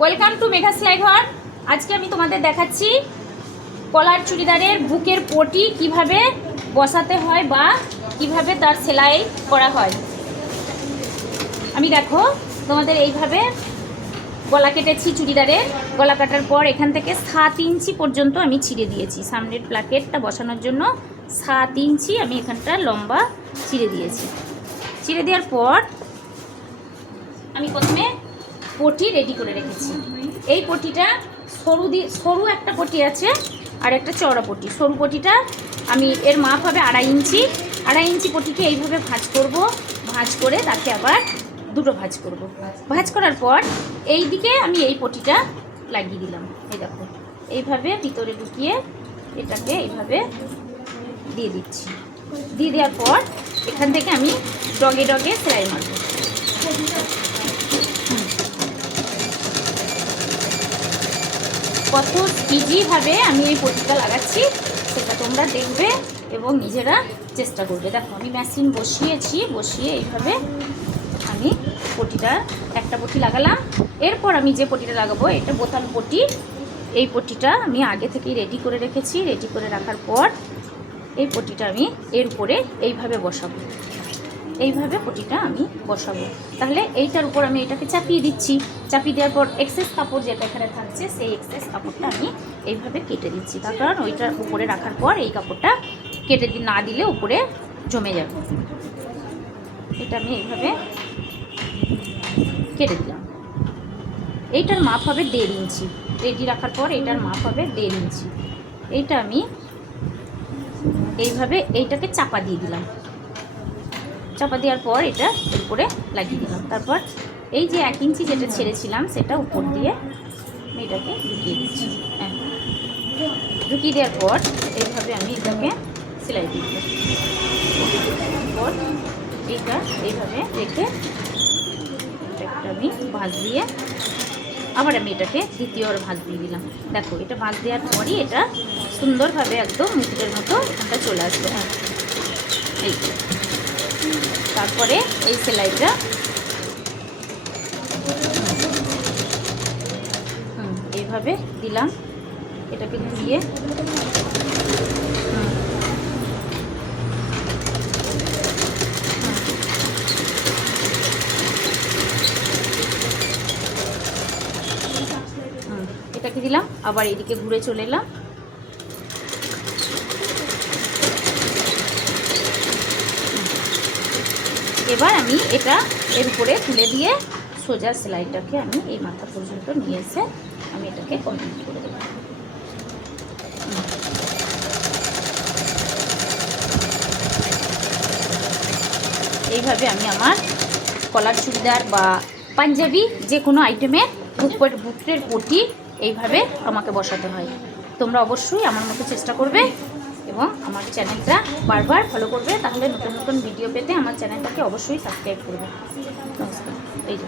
Welcome to Megha সেলাই ঘর। আজকে আমি তোমাদের দেখাচ্ছি কলার চুড়িদারের বুকের পটি কিভাবে বসাতে হয় বা কিভাবে তার সেলাই করা হয়। আমি দেখো তোমাদের এইভাবে গলা কেটেছি চুড়িদারের। গলা কাটার পর এখান থেকে 7 ইঞ্চি পর্যন্ত আমি ছিঁড়ে দিয়েছি। সামনের প্লাকেটটা বসানোর জন্য 7 ইঞ্চি আমি এখানটা লম্বা ছিঁড়ে দিয়েছি। ছিঁড়ে দেওয়ার পর আমি প্রথমে পটি রেডি করে রেখেছি। এই পটিটা সরু একটা পটি আছে আর একটা চওড়া পটি। সরু পটিটা আমি এর মাপ হবে 2.5 ইঞ্চি। 2.5 ইঞ্চি পটিকে এইভাবে ভাঁজ করব। ভাঁজ করে তাকে আবার দুটো ভাঁজ করব। ভাঁজ করার পর এই দিকে আমি এই পটিটা লাগিয়ে দিলাম। এই দেখো এইভাবে ভিতরে ঢুকিয়ে এটাকে এইভাবে দিয়ে দিচ্ছি। দিয়ে দেওয়ার পর এখান থেকে আমি ডগে ডগে সেলাই মারব। কত ইজিভাবে আমি এই পটিটা লাগাচ্ছি সেটা তোমরা দেখবে এবং নিজেরা চেষ্টা করবে। দেখো আমি মেশিন বসিয়েছি, বসিয়ে এইভাবে আমি পটিটা একটা পটি লাগালাম। এরপর আমি যে পটিটা লাগাবো এটা বোতাম পটি। এই পটিটা আমি আগে থেকেই রেডি করে রেখেছি। রেডি করে রাখার পর এই পটিটা আমি এর উপরে এইভাবে বসাবো। এইভাবে পটিটা আমি বসাবো। তাহলে এইটার উপর আমি এটাকে চাপিয়ে দিচ্ছি। চাপিয়ে দেওয়ার পর এক্সেস কাপড় যেটা এখানে থাকছে সেই এক্সেস কাপড়টা আমি এইভাবে কেটে দিচ্ছি। তার কারণ ওইটার উপরে রাখার পর এই কাপড়টা কেটে না দিলে উপরে জমে যাবে। এটা আমি এইভাবে কেটে দিলাম। এইটার মাপ হবে 1.5 ইঞ্চি। রেডি রাখার পর এইটার মাপ হবে 1.5 ইঞ্চি। এইটা আমি এইভাবে এইটাকে চাপা দিয়ে দিলাম। চাপা দেওয়ার পর এটা উপরে লাগিয়ে দিলাম। তারপর এই যে 1 ইঞ্চি যেটা ছেড়েছিলাম সেটা উপর দিয়ে আমি এটাকে ঢুকিয়ে দিচ্ছি। হ্যাঁ, ঢুকিয়ে দেওয়ার পর এইভাবে আমি এটাকে সেলাই দিয়ে দিলাম। পর এইটা এইভাবে রেখে একটা আমি ভাঁজ দিয়ে আবার আমি এটাকে দ্বিতীয়বার ভাঁজ দিয়ে দিলাম। দেখো এটা ভাঁজ দেওয়ার পরই এটা সুন্দরভাবে একদম মুকুটের মতো এখানটা চলে আসবে। হ্যাঁ, এই তারপরে এই সেলাইটা এইভাবে দিলাম। এটাকে ঘুরিয়ে এটাকে দিলাম, আবার এদিকে ঘুরে চলে এলাম। এবার আমি এটা এর উপরে তুলে দিয়ে সোজা সেলাইটাকে আমি এই মাথা পর্যন্ত নিয়ে এসে আমি এটাকে কমপ্লিট করে দেবো। এইভাবে আমি আমার কলার চুড়িদার বা পাঞ্জাবি যে কোনো আইটেমে বুকের পটি এইভাবে আমাকে বসাতে হয়। তোমরা অবশ্যই আমার মতো চেষ্টা করবে এবং আমার চ্যানেলটা বারবার ফলো করবে। তাহলে নতুন নতুন ভিডিও পেতে আমার চ্যানেলটাকে অবশ্যই সাবস্ক্রাইব করবে। নমস্কার। এই যে